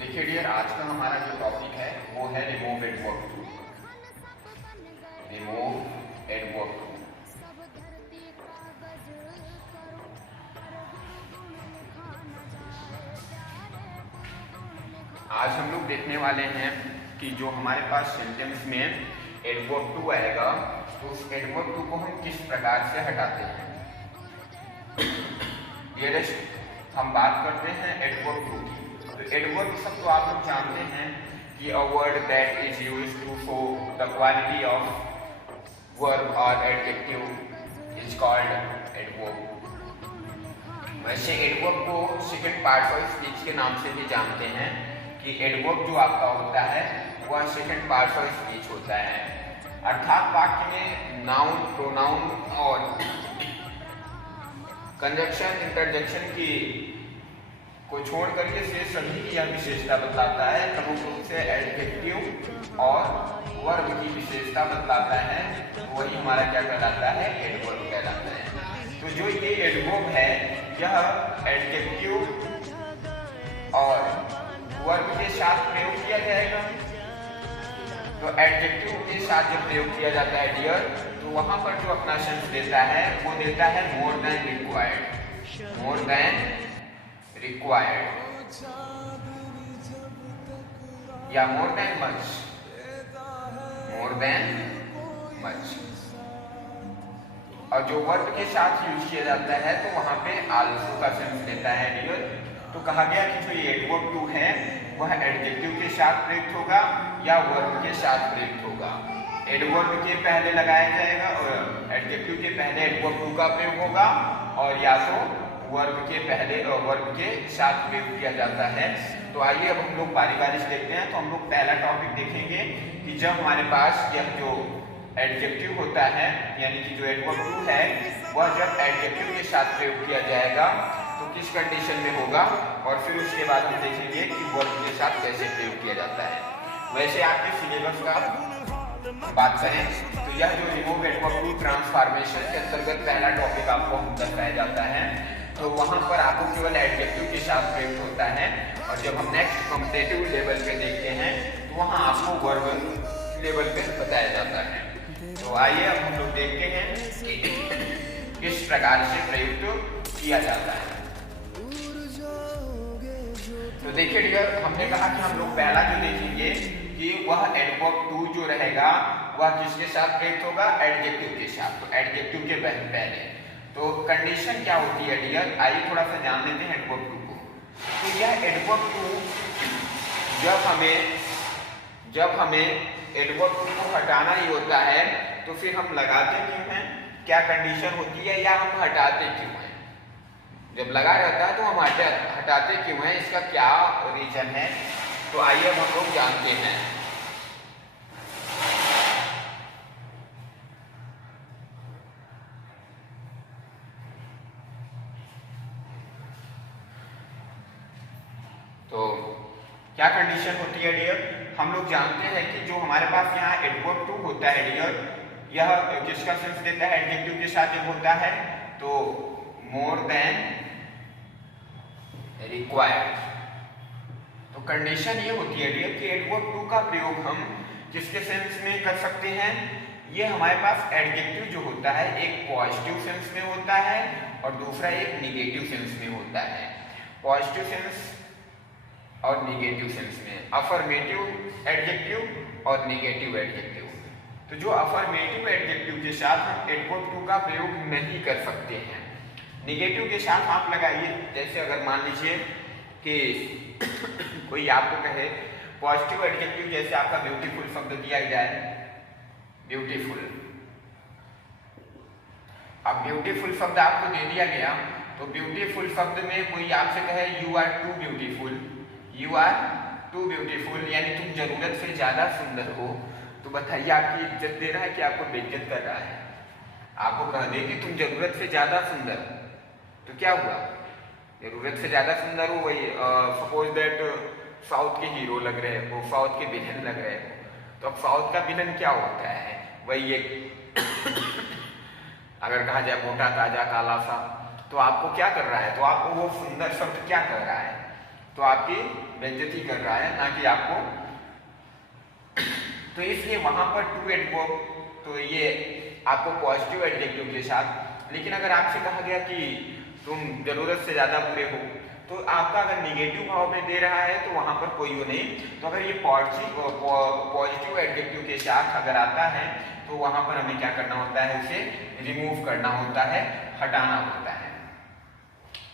देखिए डियर, आज का हमारा जो टॉपिक है वो है remove adverb too. Remove adverb too. आज हम लोग देखने वाले हैं कि जो हमारे पास सेंटेंस में एडवर्ब टू आएगा तो उस एडवर्ब टू को हम किस प्रकार से हटाते हैं। डियरेस्ट, हम बात करते हैं एडवर्ब टू की। तो एडवर्ब सब तो आप लोग जानते हैं कि a word that is used to show the quality of verb और एडजेक्टिव इज कॉल्ड एडवर्ब। वैसे एडवर्ब को सेकंड पार्ट ऑफ स्पीच के नाम से भी जानते हैं कि एडवर्ब जो आपका होता है वह सेकंड पार्ट ऑफ स्पीच होता है, अर्थात वाक्य में नाउन, प्रोनाउन और कंजक्शन, इंटरजेक्शन की को छोड़कर के से सभी की यह विशेषता बतलाता है। प्रमुख रूप से एडजेक्टिव और वर्ब की विशेषता बतलाता है, तो वही हमारा क्या कहलाता है, एडवर्ब कहलाता है। तो जो ये एडवर्ब है यह एडजेक्टिव और वर्ब के साथ प्रयोग किया जाएगा। तो एडजेक्टिव के साथ जब प्रयोग किया जाता है डियर, तो वहां पर जो अपना सेंस देता है वो देता है more than required. More than required या more than much. More than much. और जो वर्ब के साथ यूज किया जाता है तो वहां पे आल्सो का सेंस देता है डियर। तो कहा गया कि जो ये एडवर्ब टू है वह एडजेक्टिव के साथ प्रयुक्त होगा या वर्ब के साथ प्रयुक्त होगा। एडवर्ब के पहले लगाया जाएगा और एडजेक्टिव के पहले एडवर्ब टू का प्रयोग होगा, और या तो वर्ब के पहले वर्ब के साथ प्रयोग किया जाता है। तो आइए अब हम लोग बारी बारी से देखते हैं। तो हम लोग पहला टॉपिक देखेंगे कि जब हमारे पास यह जो एडजेक्टिव होता है यानी कि जो एडवर्ब टू है वह जब एडजेक्टिव के साथ प्रयोग किया जाएगा तो किस कंडीशन में होगा, और फिर उसके बाद हम देखेंगे कि वर्ब के साथ कैसे प्रयोग किया जाता है। वैसे आपके सिलेबस का बात करें तो यह जो रिमूव एडवर्ब टू ट्रांसफॉर्मेशन के अंतर्गत पहला टॉपिक आपको बताया जाता है, तो वहां पर आपको केवल एडजेक्टिव के साथ प्रयोग होता है, और जब हम नेक्स्ट कॉम्पिटिटिव लेवल पे देखते हैं तो वहां आपको वर्ब लेवल पे बताया जाता है। तो आइए अब हम लोग देखते हैं कि किस प्रकार से प्रयुक्त किया जाता है। तो देखिए डियर, हमने कहा कि हम लोग पहला जो देखेंगे कि वह एडवर्ब टू जो रहेगा वह किसके साथ प्रयुक्त होगा, एडजेक्टिव के साथ। तो एडजेक्टिव के पहले तो कंडीशन क्या होती है डियर, आइए थोड़ा सा जान लेते हैं एडवर्ब टू को। तो यह एडवर्ब टू जब हमें एडवर्ब टू को हटाना ही होता है तो फिर हम लगाते क्यों हैं, क्या कंडीशन होती है, या हम हटाते क्यों हैं। जब लगा रहता है तो हम हटाते क्यों हैं, इसका क्या रीजन है। तो आइए अब हम लोग जानते हैं। तो क्या कंडीशन होती है डियर, हम लोग जानते हैं कि जो हमारे पास यहाँ एडवर्ब टू होता है डियर, यह किसका सेंस देता है, एडजेक्टिव के साथ जब होता है तो मोर देन रिक्वायर्ड। तो कंडीशन ये होती है डियर कि एडवर्ब टू का प्रयोग हम किसके सेंस में कर सकते हैं, ये हमारे पास एडजेक्टिव जो होता है एक पॉजिटिव सेंस में होता है और दूसरा एक निगेटिव सेंस में होता है। पॉजिटिव सेंस और निगेटिव सेंस में, अफर्मेटिव एडजेक्टिव और निगेटिव एडजेक्टिव। तो जो अफर्मेटिव एडजेक्टिव के साथ हम एडवर्ब टू का प्रयोग नहीं कर सकते हैं, निगेटिव के साथ आप लगाइए। जैसे अगर मान लीजिए कि कोई आपको कहे पॉजिटिव एडजेक्टिव, जैसे आपका ब्यूटीफुल शब्द दिया जाए, ब्यूटीफुल। अब ब्यूटीफुल शब्द आपको दे दिया गया, तो ब्यूटीफुल शब्द में कोई आपसे कहे you are too beautiful, you are too beautiful यानी तुम जरूरत से ज्यादा सुंदर हो, तो बताइए आपकी इज्जत दे रहा है कि आपको बेइज्जत कर रहा है। आपको कह दे कि तुम जरूरत से ज्यादा सुंदर, तो क्या हुआ, जरूरत से ज्यादा सुंदर हो। वही सपोज दैट साउथ के हीरो लग रहे हो, साउथ के विलन लग रहे हो, तो अब साउथ का विलन क्या होता है, वही एक अगर कहा जाए मोटा ताजा काला सा, तो आपको क्या कर रहा है, तो आपको वो सुंदर शब्द क्या कर रहा है, तो आपकी बेइज्जती कर रहा है, ना कि आपको। तो इसलिए वहां पर टू एडवर्ब, तो ये आपको पॉजिटिव एडजेक्टिव के साथ। लेकिन अगर आपसे कहा गया कि तुम जरूरत से ज्यादा बुरे हो, तो आपका अगर निगेटिव भाव में दे रहा है तो वहां पर कोई वो नहीं। तो अगर ये पॉजिटिव एडजेक्टिव के साथ अगर आता है तो वहां पर हमें क्या करना होता है, उसे रिमूव करना होता है, हटाना होता है।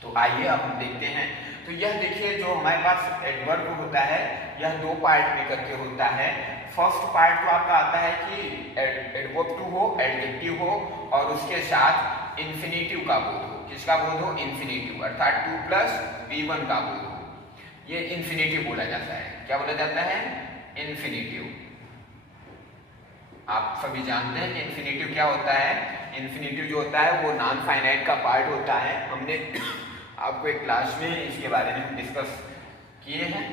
तो आइए अब हम देखते हैं। तो यह देखिए जो हमारे पास एडवर्ब होता है, यह दो पार्ट में करके होता है। फर्स्ट पार्ट तो आपका आता है कि एडवर्ब टू हो, एडजेक्टिव हो और उसके साथ इंफिनिटिव का बोध हो। किसका बोध हो? इंफिनिटिव, अर्थात 2 + V1 का बोध हो। ये इंफिनिटिव बोला जाता है। क्या बोला जाता है? इंफिनिटिव। आप सभी जानते हैं कि इंफिनिटिव क्या होता है। इंफिनिटिव जो होता है वो नॉन फाइनाइट का पार्ट होता है। हमने आपको एक क्लास में इसके बारे में डिस्कस किए हैं।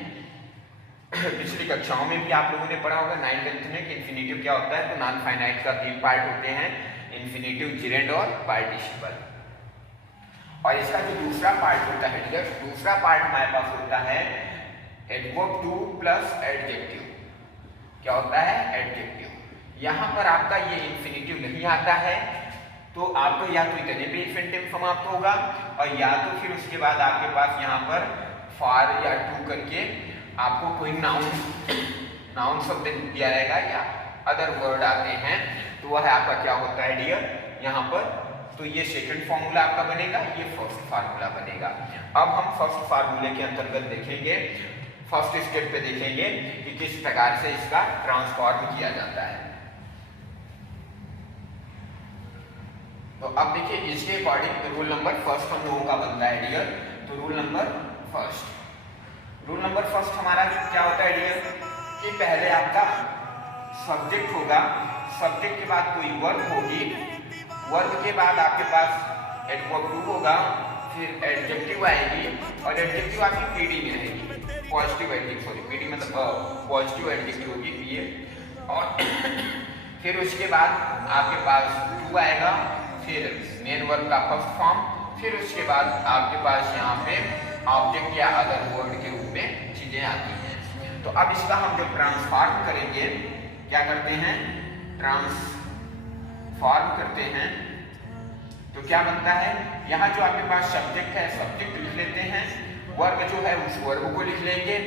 पिछली कक्षाओं में भी आप लोगों ने पढ़ा होगा 9th 10th में कि इंफिनिटिव क्या होता है। तो नॉन फाइनाइट का 3 पार्ट होते हैं, इंफिनिटिव, जिरेंड और पार्टिसिपल। और इसका जो दूसरा पार्ट होता है, दूसरा पार्ट हमारे पास होता है एडवर्ब टू + एडजेक्टिव। क्या होता है? एडजेक्टिव। यहाँ पर आपका ये इंफिनिटिव नहीं आता है, तो आपको या तो इतने पे इंफिनिटिव समाप्त होगा और या तो फिर उसके बाद आपके पास यहाँ पर फॉर या टू करके आपको कोई नाउन शब्द दिया रहेगा या अदर वर्ड आते हैं। तो वह आपका क्या होता है डियर यहाँ पर। तो ये सेकंड फॉर्मूला आपका बनेगा, ये फर्स्ट फार्मूला बनेगा। अब हम फर्स्ट फार्मूले के अंतर्गत देखेंगे, फर्स्ट स्टेप पे देखेंगे कि किस प्रकार से इसका ट्रांसफॉर्म किया जाता है। तो अब देखिए इसके अकॉर्डिंग रूल नंबर फर्स्ट हम लोगों का बनता है डियर। तो रूल नंबर फर्स्ट हमारा क्या होता है डियर कि पहले आपका सब्जेक्ट होगा, सब्जेक्ट के बाद कोई वर्ब होगी, वर्ब के बाद आपके पास एडवर्ब टू होगा, फिर एडजेक्टिव आएगी और एडजेक्टिव आपकी पीडी में रहेगी, पॉजिटिव एडजेक्टिव, सॉरी पीडी मतलब पॉजिटिव एडजेक्टिव होगी ये। और फिर उसके बाद आपके पास टू आएगा, फिर मेन वर्ब का फर्स्ट फॉर्म, फिर उसके बाद आपके पास यहाँ पे ऑब्जेक्ट या अदर वर्ड के रूप में चीजें आती हैं। तो अब इसका हम जब ट्रांसफॉर्म करेंगे, क्या करते हैं? ट्रांसफॉर्म करते हैं। तो क्या बनता है? यहाँ जो आपके पास सब्जेक्ट है, सब्जेक्ट लिख लेते हैं, वर्ब जो है उस वर्ब को लिख लेंगे,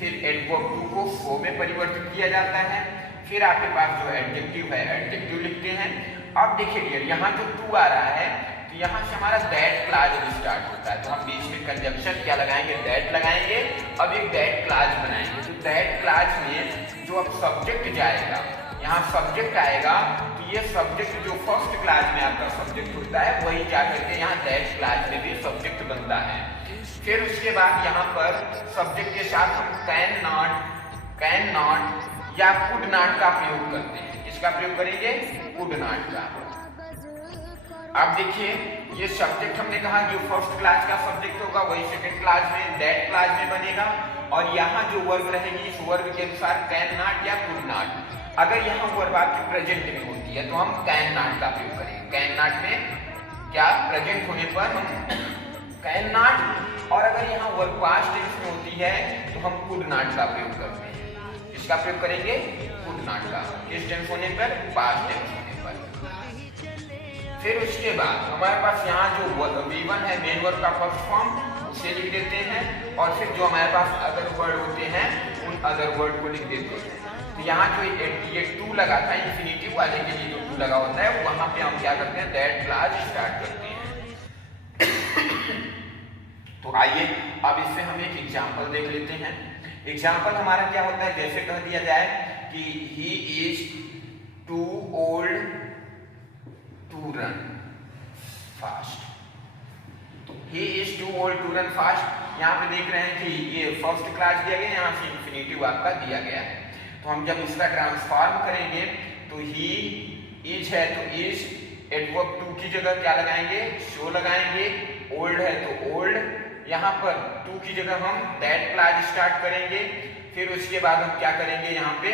फिर एडवर्ब टू को फो में परिवर्तित किया जाता है, फिर आपके पास जो एडजेक्टिव है एडजेक्टिव लिखते हैं। अब देखिए डियर यहाँ जो टू आ रहा है तो यहाँ से हमारा दैट क्लाज स्टार्ट होता है। तो हम बीच में कंजंक्शन क्या लगाएंगे? दैट लगाएंगे। अब एक दैट क्लाज बनाएंगे। तो दैट क्लाज में जो अब सब्जेक्ट जाएगा, यहाँ सब्जेक्ट आएगा, तो ये सब्जेक्ट जो फर्स्ट क्लाज में आपका सब्जेक्ट होता है वही जा करके यहाँ दैट क्लाज में भी सब्जेक्ट बनता है। फिर उसके बाद यहाँ पर सब्जेक्ट के साथ हम कैन नॉट या कुड नॉट का प्रयोग करते हैं। किसका प्रयोग करेंगे? कुड नॉट का। अब देखिए ये सब्जेक्ट हमने कहा जो फर्स्ट क्लास का सब्जेक्ट होगा वही सेकंड क्लास में दैट क्लास में बनेगा, और यहाँ जो वर्ब रहेगी इस वर्ब के अनुसार कैन नॉट या कुड नॉट। अगर यहाँ वर्ब आपकी प्रेजेंट में होती है तो हम कैन नॉट का प्रयोग करेंगे। कैन नॉट में क्या प्रेजेंट होने पर हम कैन नॉट, और अगर यहाँ वर्ब पास्ट टेंस में होती है तो हम कुड नॉट का प्रयोग करते हैं। इसका प्रयोग करेंगे कुड नॉट का। किस टेंस होने पर? पास्ट टेंस होने पर। फिर उसके बाद हमारे पास यहाँ जो V1 है मेन वर्ब का फर्स्ट फॉर्म, उसे लिख देते हैं, और फिर जो हमारे पास अदर वर्ड होते हैं उन अदर वर्ड को लिख देते हैं। तो यहाँ जो ये टू लगा था इंफिनिटिव वाले के लिए जो टू लगा होता है वहां पे हम क्या करते हैं? दैट क्लास स्टार्ट करते हैं। तो आइए अब इससे हम एक एग्जाम्पल देख लेते हैं। एग्जाम्पल हमारा क्या होता है? जैसे कह दिया जाए कि he is too old to run fast. He is too old to run fast. यहाँ पे देख रहे हैं कि ये फर्स्ट क्लास दिया गया, यहाँ से इंफिनिटिव आपका दिया गया है। तो हम जब इसका ट्रांसफॉर्म करेंगे तो ही इज है तो इज, एडवर्ब टू की जगह क्या लगाएंगे? शो लगाएंगे। ओल्ड है तो ओल्ड, यहाँ पर टू की जगह हम दैट क्लास स्टार्ट करेंगे। फिर उसके बाद हम क्या करेंगे यहाँ पे?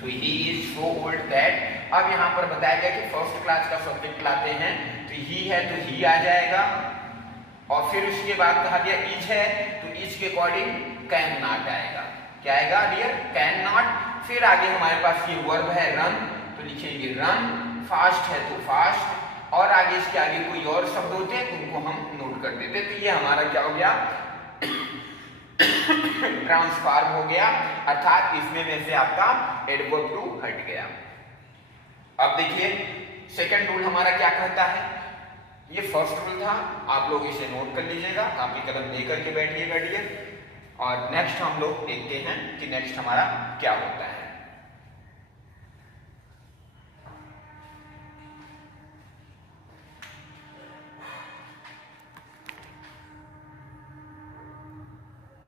तो he is so old that. अब यहाँ पर बताया गया कि फर्स्ट क्लास का सब्जेक्ट लाते हैं, तो ही है तो ही आ जाएगा, और फिर उसके बाद कहा गया इज है, तो इज के अकॉर्डिंग कैन नॉट आएगा। क्या आएगा डियर? Can not. फिर आगे हमारे पास ये वर्ब है रन, तो लिखेंगे रन। फास्ट है तो फास्ट, और आगे इसके आगे कोई और शब्द होते हैं तो उनको हम नोट कर देते। तो ये हमारा क्या हो गया? ट्रांसफॉर्म हो गया, अर्थात इसमें में से आपका एडवर्ब टू हट गया। अब देखिए सेकंड रूल हमारा क्या कहता है। ये फर्स्ट रूल था, आप लोग इसे नोट कर लीजिएगा, कॉपी कलम लेकर के बैठिएगा डियर। और नेक्स्ट हम लोग देखते हैं कि नेक्स्ट हमारा क्या होता है।